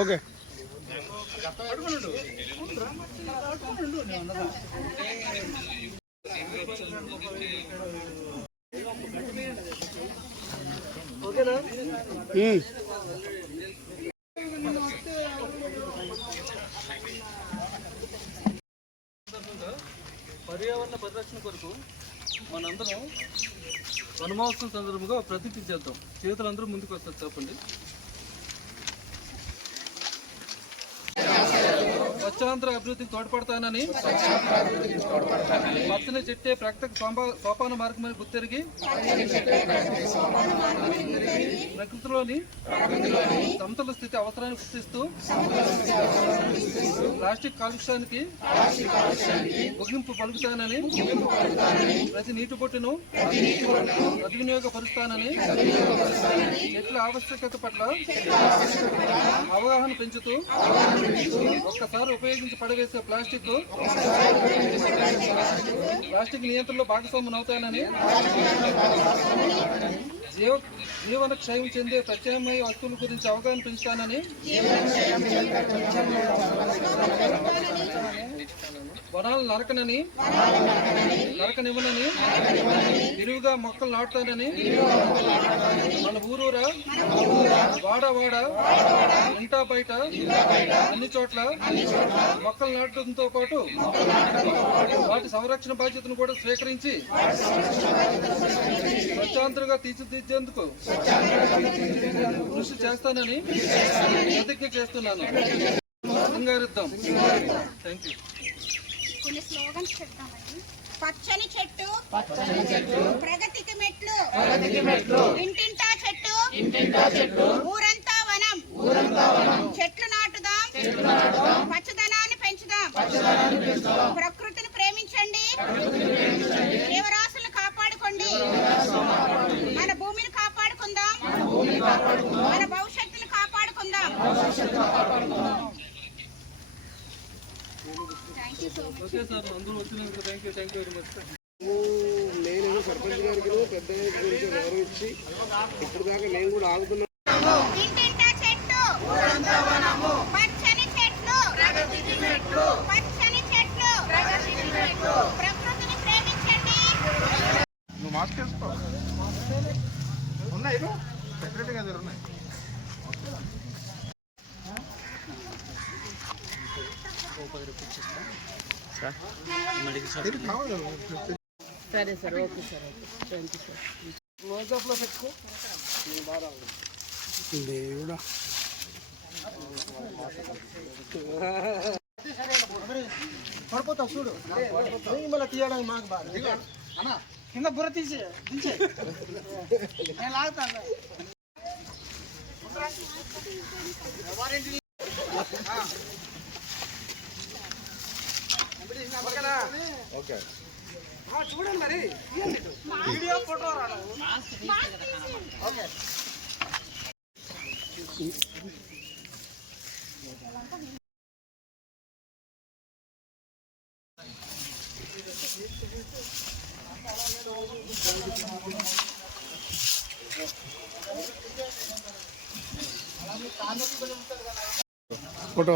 Okay. ఓకేనా? పర్యావరణ పరిరక్షణ కొరకు మనందరం వనమహోత్సవం సందర్భంగా ప్రతిజ్ఞ చేద్దాం. చేతులందరూ ముందుకు వస్తారు. చెప్పండి. స్వచ్ఛాంధ్ర అభివృద్ధికి తోడ్పడతానని పచ్చని చెట్టే ప్రకృతి సోపాన మార్గమని గుర్తెరిగి ప్రకృతిలోని సమతుల స్థితి అవసరాన్ని గుర్తిస్తూ ప్లాస్టిక్ కాలుష్యానికి ముగింపు పలుకుతానని ప్రతి నీటి బొట్టును సద్వినియోగపరుస్తానని చెట్ల ఆవశ్యకత పట్ల అవగాహన పెంచుతూ ఒక్కసారి ఉపయోగించి పడవేసే ప్లాస్టిక్. ప్లాస్టిక్ నియంత్రణలో భాగస్వామ్యం అవుతానని జీవ జీవన క్షయం చెందే ప్రత్యామ్నాయ వస్తువుల గురించి అవగాహన పెంచుతానని వనాలు నరకనని నరకనివ్వనని విరివిగా మొక్కలు నాటుతానని మన ఊరూరా వాడ వాడ ఇంటా బయట అన్ని చోట్ల మొక్కలు నాటడంతో పాటు వాటి సంరక్షణ బాధ్యతను కూడా స్వీకరించి స్వచ్ఛాంతరంగా తీర్చిదిద్దేందుకు కృషి చేస్తానని ప్రతిజ్ఞ చేస్తున్నాను. సింగారిద్దాం థ్యాంక్ యూ కొన్ని స్లోగన్స్ చెప్తామండి. పచ్చని చెట్టు ప్రగతికి మెట్లు ఇంటింటా చెట్టు వనం నేను సర్పంచ్ గారికి పెద్ద గురించి గౌరవించి ఇప్పుడు దాకా నేను కూడా ఆగుతున్నా. ఇంటింటా చెట్టు పచ్చని చెట్లు పచ్చని చెట్లు ప్రకృతిని ప్రేమించండి. నువ్వు మాస్క్ వేసుకో. ఉన్నాయి సెక్రటరీ గారు ఉన్నాయి సరే sir okay sir okay thank you sir వాట్సాప్లో పెట్టుకో దేవుడా పడిపోతావు చూడు మళ్ళీ తీయడానికి మాకు బాగా అన్న కింద బుర్ర తీసి దించే నేను లాగుతాను ఓకే చూడండి మరి వీడియో ఫోటో రాడు ఓకే ఫోటో